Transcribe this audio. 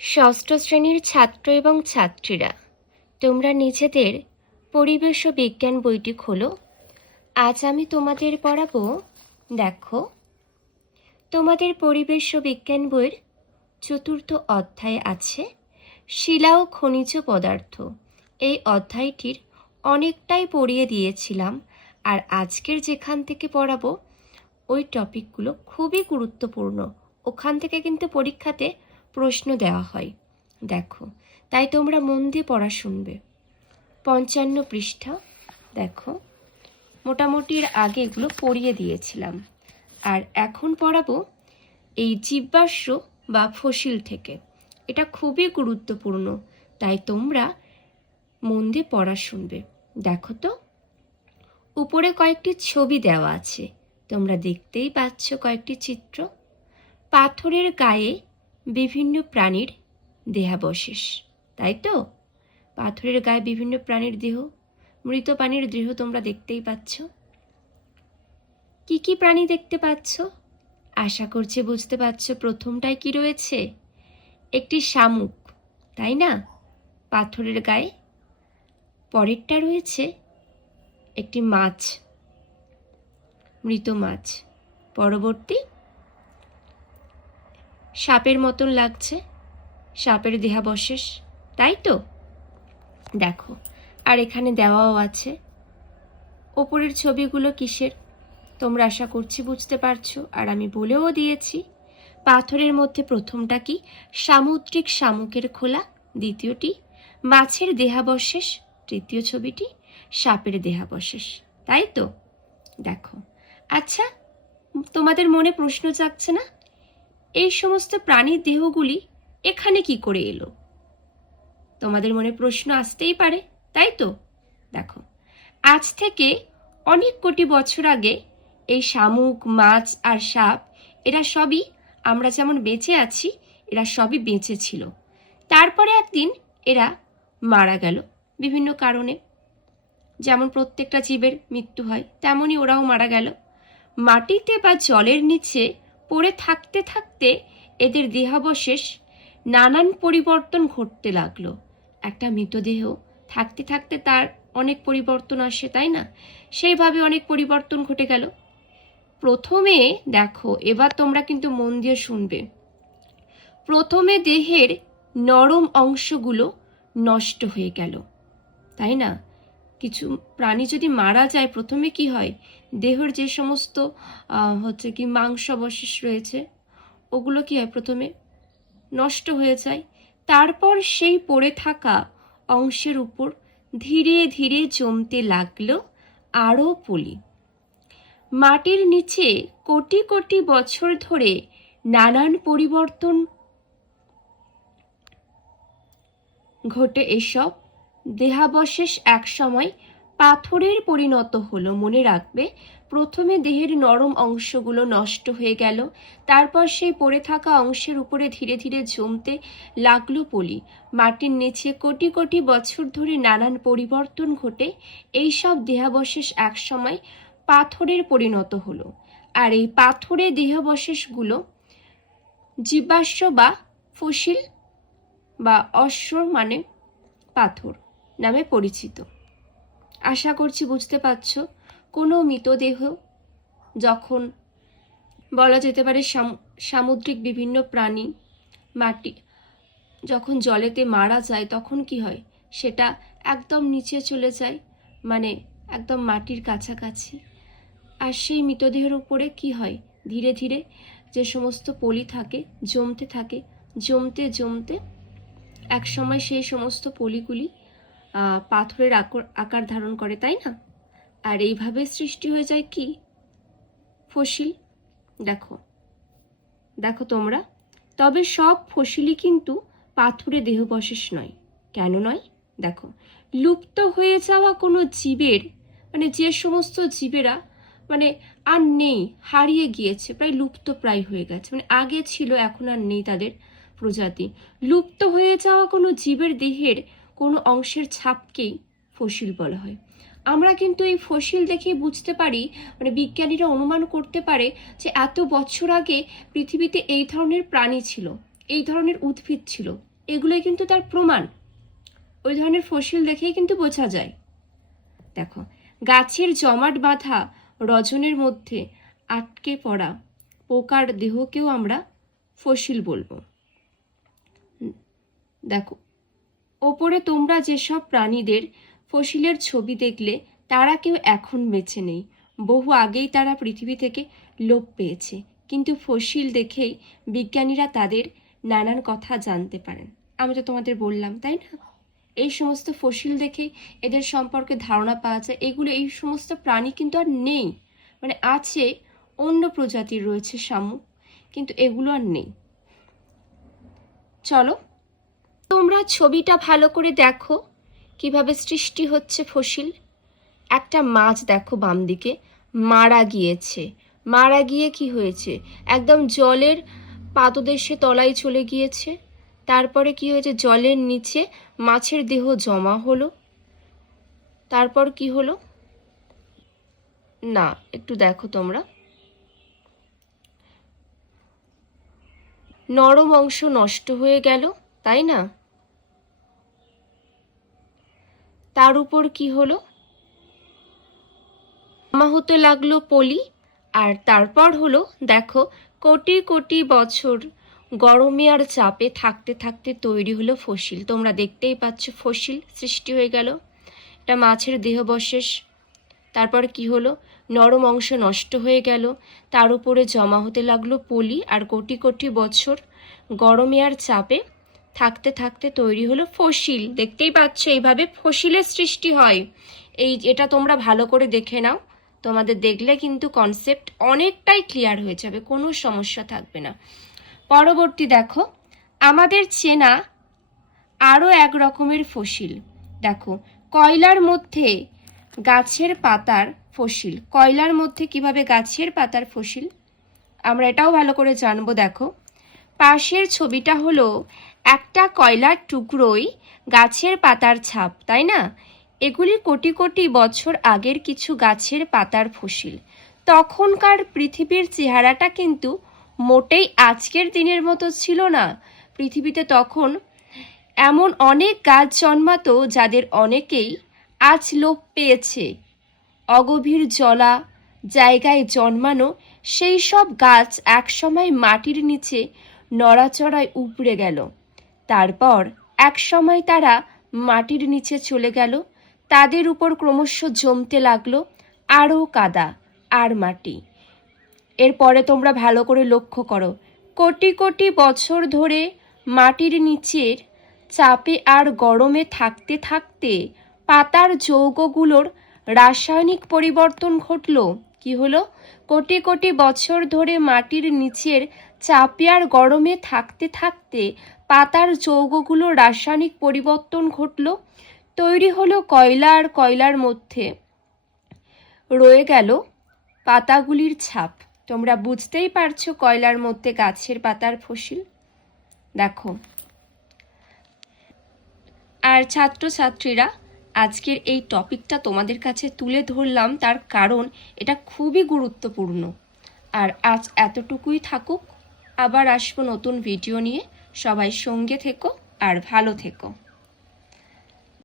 ষষ্ঠ শ্রেণীর ছাত্র এবং ছাত্রীরা, তোমরা নিজেদের পরিবেশ ও বিজ্ঞান বইটি খোলো। আজ আমি তোমাদের পড়াবো, দেখো, তোমাদের পরিবেশ ও বিজ্ঞান বইয়ের ৪র্থ অধ্যায়ে আছে শিলা ও খনিজ পদার্থ। এই অধ্যায়টির অনেকটাই পড়িয়ে দিয়েছিলাম, আর আজকের যেখান থেকে পড়াবো ওই টপিকগুলো খুবই গুরুত্বপূর্ণ। ওখান থেকে কিন্তু পরীক্ষাতে প্রশ্ন দেওয়া হয়। দেখো, তাই তোমরা মন দিয়ে পড়া শুনবে। ৫৫ পৃষ্ঠা, দেখো, মোটামুটি এর আগে এগুলো পড়িয়ে দিয়েছিলাম, আর এখন পড়াবো এই জীবাশ্ম বা ফসিল থেকে। এটা খুবই গুরুত্বপূর্ণ, তাই তোমরা মন দিয়ে পড়া শুনবে। দেখো তো, উপরে কয়েকটি ছবি দেওয়া আছে, তোমরা দেখতেই পাচ্ছ কয়েকটি চিত্র। পাথরের গায়ে বিভিন্ন প্রাণীর দেহাবশেষ, তাই তো? পাথরের গায়ে বিভিন্ন প্রাণীর দেহ, মৃত প্রাণীর দেহ তোমরা দেখতেই পাচ্ছ। কি কি প্রাণী দেখতে পাচ্ছ? আশা করছি বুঝতে পারছো প্রথমটায় কি রয়েছে, একটি শামুক, তাই না, পাথরের গায়ে। পরেরটা রয়েছে একটি মাছ, মৃত মাছ। পরবর্তী সাপের মতন লাগছে, সাপের দেহাবশেষ, তাই তো? দেখো, আর এখানে দেওয়াও আছে। ওপরের ছবিগুলো কিসের তোমরা আশা করছি বুঝতে পারছো, আর আমি বলেও দিয়েছি। পাথরের মধ্যে প্রথমটা কি, সামুদ্রিক শামুকের খোলা। দ্বিতীয়টি মাছের দেহাবশেষ। তৃতীয় ছবিটি সাপের দেহাবশেষ, তাই তো? দেখো, আচ্ছা, তোমাদের মনে প্রশ্ন জাগছে না, এই সমস্ত প্রাণীর দেহগুলি এখানে কি করে এলো? তোমাদের মনে প্রশ্ন আসতেই পারে, তাই তো? দেখো, আজ থেকে অনেক কোটি বছর আগে এই শামুক, মাছ আর সাপ, এরা সবই, আমরা যেমন বেঁচে আছি, এরা সবই বেঁচে ছিল। তারপরে একদিন এরা মারা গেল বিভিন্ন কারণে। যেমন প্রত্যেকটা জীবের মৃত্যু হয়, তেমনই ওরাও মারা গেল। মাটিতে বা জলের নিচে পড়ে থাকতে থাকতে এদের দেহাবশেষ নানান পরিবর্তন ঘটতে লাগলো। একটা মৃতদেহ থাকতে থাকতে তার অনেক পরিবর্তন আসে, তাই না? সেইভাবে অনেক পরিবর্তন ঘটে গেল। প্রথমে দেখো, এবার তোমরা কিন্তু মন দিয়ে শুনবে। প্রথমে দেহের নরম অংশগুলো নষ্ট হয়ে গেল, তাই না? কিছু প্রাণী যদি মারা যায়, প্রথমে কি হয়, দেহের যে সমস্ত হচ্ছে কি মাংসাবশেষ রয়েছে, ওগুলো কি হয়, প্রথমে নষ্ট হয়ে যায়। তারপর সেই পড়ে থাকা অংশের উপর ধীরে ধীরে জমতে লাগলো আরও পলি। মাটির নিচে কোটি কোটি বছর ধরে নানান পরিবর্তন ঘটে এসব দেহাবশেষ একসময় পাথরের পরিণত হলো। মনে রাখবে, প্রথমে দেহের নরম অংশগুলো নষ্ট হয়ে গেল, তারপর সেই পড়ে থাকা অংশের উপরে ধীরে ধীরে জমতে লাগলো পলি। মাটির নিচে কোটি কোটি বছর ধরে নানান পরিবর্তন ঘটে এইসব দেহাবশেষ একসময় পাথরের পরিণত হলো। আর এই পাথরের দেহাবশেষগুলো জীবাশ্ম বা ফসিল বা অশ্বর মানে পাথর নামে পরিচিত। আশা করছি বুঝতে পারছ, কোনো মৃতদেহ যখন বলা যেতে পারে সামুদ্রিক বিভিন্ন প্রাণী মাটি যখন জলেতে মারা যায়, তখন কি হয়, সেটা একদম নিচে চলে যায়, মানে একদম মাটির কাছাকাছি। আর সেই মৃতদেহের উপরে কি হয়, ধীরে ধীরে যে সমস্ত পলি থাকে জমতে থাকে, জমতে জমতে একসময় সেই সমস্ত পলিগুলি পাথরের আকার ধারণ করে, তাই না? আর এইভাবে সৃষ্টি হয়ে যায় কি, ফসিল। দেখো দেখো তোমরা, তবে সব ফসিলই কিন্তু পাথরের দেহাবশেষ নয়। কেন নয়? দেখো, লুপ্ত হয়ে যাওয়া কোনো জীবের, মানে যে সমস্ত জীবেরা মানে আর নেই, হারিয়ে গিয়েছে, প্রায় লুপ্ত প্রায় হয়ে গেছে, মানে আগে ছিল এখন আর নেই তাদের প্রজাতি, লুপ্ত হয়ে যাওয়া কোনো জীবের দেহের কোনো অংশের ছাপকেই ফসিল বলা হয়। আমরা কিন্তু এই ফসিল দেখেই বুঝতে পারি, মানে বিজ্ঞানীরা অনুমান করতে পারে যে এত বছর আগে পৃথিবীতে এই ধরনের প্রাণী ছিল, এই ধরনের উদ্ভিদ ছিল, এগুলোই কিন্তু তার প্রমাণ। ওই ধরনের ফসিল দেখেই কিন্তু বোঝা যায়। দেখো, গাছের জমাট বাঁধা রজনের মধ্যে আটকে পড়া পোকার দেহকেও আমরা ফসিল বলবো। দেখো, ওপরে তোমরা যেসব প্রাণীদের ফসিলের ছবি দেখলে তারা কেউ এখন বেঁচে নেই, বহু আগেই তারা পৃথিবী থেকে লোপ পেয়েছে, কিন্তু ফসিল দেখেই বিজ্ঞানীরা তাদের নানান কথা জানতে পারেন। আমি তো তোমাদের বললাম, তাই না? এই সমস্ত ফসিল দেখেই এদের সম্পর্কে ধারণা পাওয়া যায়। এই সমস্ত প্রাণী কিন্তু আর নেই, মানে আছে, অন্য প্রজাতির রয়েছে শামুক, কিন্তু এগুলো আর নেই। চলো তোমরা ছবিটা ভালো করে দেখো কিভাবে সৃষ্টি হচ্ছে ফসিল। একটা মাছ দেখো বাম দিকে মারা গিয়ে কি হয়েছে, একদম জলের পাদদেশে তলায় চলে গিয়েছে। তারপরে কি হয়েছে, জলের নিচে মাছের দেহ জমা হলো। তারপর কি হলো না, একটু দেখো তোমরা, নরম অংশ নষ্ট হয়ে গেল, তাই না? তার উপর কি হলো, জমা হতে লাগলো পলি। আর তারপর হলো, দেখো, কোটি কোটি বছর গরমে আর চাপে থাকতে থাকতে তৈরি হলো ফসিল। তোমরা দেখতেই পাচ্ছ ফসিল সৃষ্টি হয়ে গেল। এটা মাছের দেহাবশেষ। তারপর কি হলো, নরম অংশ নষ্ট হয়ে গেল, তার উপরে জমা হতে লাগলো পলি, আর কোটি কোটি বছর গরমে আর চাপে থাকতে থাকতে তৈরি হলো ফসিল। দেখতেই পাচ্ছ এইভাবে ফসিলের সৃষ্টি হয়। এটা তোমরা ভালো করে দেখে নাও, তোমাদের দেখলে কিন্তু কনসেপ্ট অনেকটাই ক্লিয়ার হয়ে যাবে, কোনো সমস্যা থাকবে না। পরবর্তী দেখো, আমাদের চেনা আরও এক রকমের ফসিল। দেখো, কয়লার মধ্যে গাছের পাতার ফসিল। কয়লার মধ্যে কিভাবে গাছের পাতার ফসিল, আমরা এটাও ভালো করে জানবো। দেখো, পাশের ছবিটা হলো একটা কয়লার টুকরোই গাছের পাতার ছাপ, তাই না? এগুলি কোটি কোটি বছর আগের কিছু গাছের পাতার ফসিল। তখনকার পৃথিবীর চেহারাটা কিন্তু মোটেই আজকের দিনের মতো ছিল না। পৃথিবীতে তখন এমন অনেক গাছ জন্মাতো যাদের অনেকেই আজ লোপ পেয়েছে। অগভীর জলা জায়গায় জন্মানো সেই সব গাছ একসময় মাটির নিচে নড়াচড়ায় উপড়ে গেল। তারপর একসময় তারা মাটির নিচে চলে গেল, তাদের উপর ক্রমশ জমতে লাগলো আরও কাদা আর মাটি। এরপরে তোমরা ভালো করে লক্ষ্য করো, কোটি কোটি বছর ধরে মাটির নিচের চাপে আর গরমে থাকতে থাকতে পাতার যৌগগুলোর রাসায়নিক পরিবর্তন ঘটলো। কি হলো, কোটি কোটি বছর ধরে মাটির নিচের চাপে আর গরমে থাকতে থাকতে পাতার যৌগগুলোর রাসায়নিক পরিবর্তন ঘটলো, তৈরি হলো কয়লা, আর কয়লার মধ্যে রয়ে গেল পাতাগুলির ছাপ। তোমরা বুঝতেই পারছো কয়লার মধ্যে গাছের পাতার ফসিল। দেখো, আর ছাত্রছাত্রীরা, আজকের এই টপিকটা তোমাদের কাছে তুলে ধরলাম তার কারণ এটা খুবই গুরুত্বপূর্ণ। আর আজ এতটুকুই থাকুক, আবার আসবো নতুন ভিডিও নিয়ে। সবাই সঙ্গে থেকো আর ভালো থেকো।